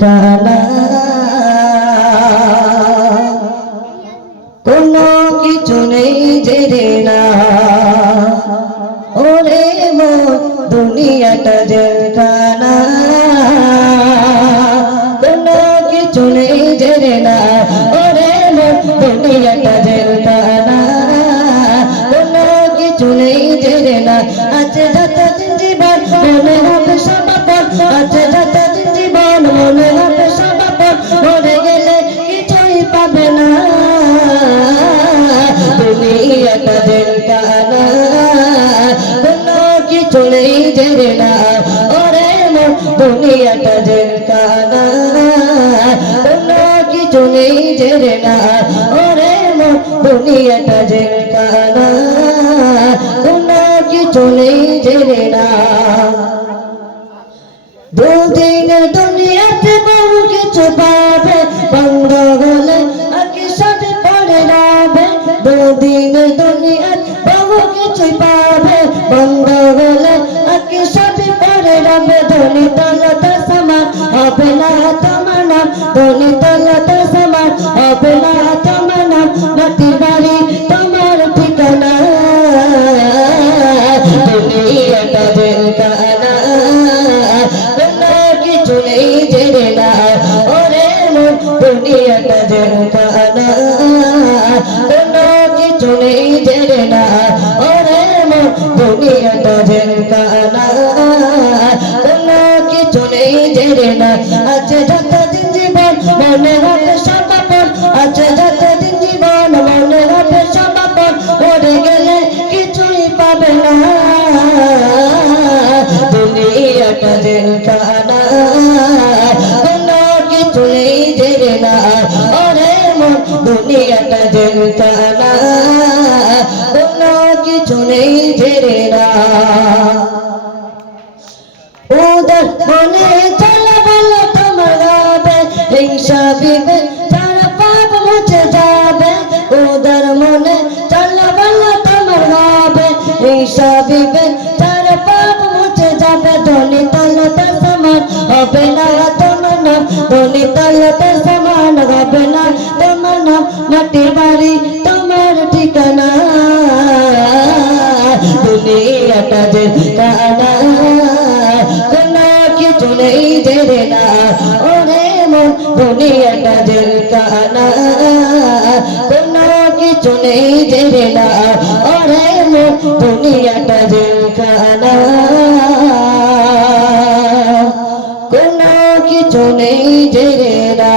জেলখানা কোনো কিছু নেই জেরে না ওরে মোর দুনিয়াটা জেলখানা কোনো কিছু নেই জেরে না ওরে মোর দুনিয়াটা জেলখানা কোনো কিছু নেই জেরে না আছে যতদিন জীবন মনে হবে সমাপন আছে যতদিন জীবন মনে হবে সমাপন মরে গেলে কিছুই পাবে না দুনিয়াটা জেলখানা কোনো কিছু নেই জেরে না ওরে মোর দুনিয়াটা জেলখানা কোনো কিছু নেই জেরে না ওরে মোর দুনিয়াটা জেলখানা কোনো কিছু নেই জেরে না দুদিন দুনিয়াতে বহু কিছু পাবে বন্ধ হলে আকি সাথে পড়ে যাবে দুদিন দুনিয়াতে বহু কিছু পাবে বন্ধ হলে আকি সাথে পড়ে যাবে ধনী তলতে সমান হবে না তোমার নাম ধনী তলতে সমান হবে না তোমার নাম মাটির বাড়ি তোমার ঠিকানা দুনিয়াটা জেলখানা কোনো কিছু নেই জেরে না ওরে মোর দুনিয়াটা জেলখানা কোনো কিছু নেই জেরে না ওরে মোর দুনিয়াটা জেলখানা কোনো কিছু নেই জেরে না আছে যতদিন জীবন মনে হবে সমাপন আছে যতদিন জীবন মনে হবে সমাপন মরে গেলে কিছুই পাবে না দুনিয়াটা জেলখানা কোনো কিছু নেই জেরে না ওরে মোর দুনিয়াটা জেলখানা কোনো কিছু নেই জেরে না উদার মনে চলা বলো তোমার হবে হিংসা বিবেক যারা পাপ মুছে যাবে উদার মনে চলা বলো তোমার হবে হিংসা বিবেক যারা পাপ মুছে যাবে ধনী তলতে সমান হবে না তোমার নাম ধনী তলতে সমান হবে না তোমার নাম মাটির বাড়ি তোমার ঠিকানা দুনিয়াটা জেলখানা কোনো কিছু নেই জেরে না ওরে মোর দুনিয়াটা জেলখানা কোনো কিছু নেই জেরে না ওরে মোর দুনিয়াটা জেলখানা কোনো কিছু নেই জেরে না।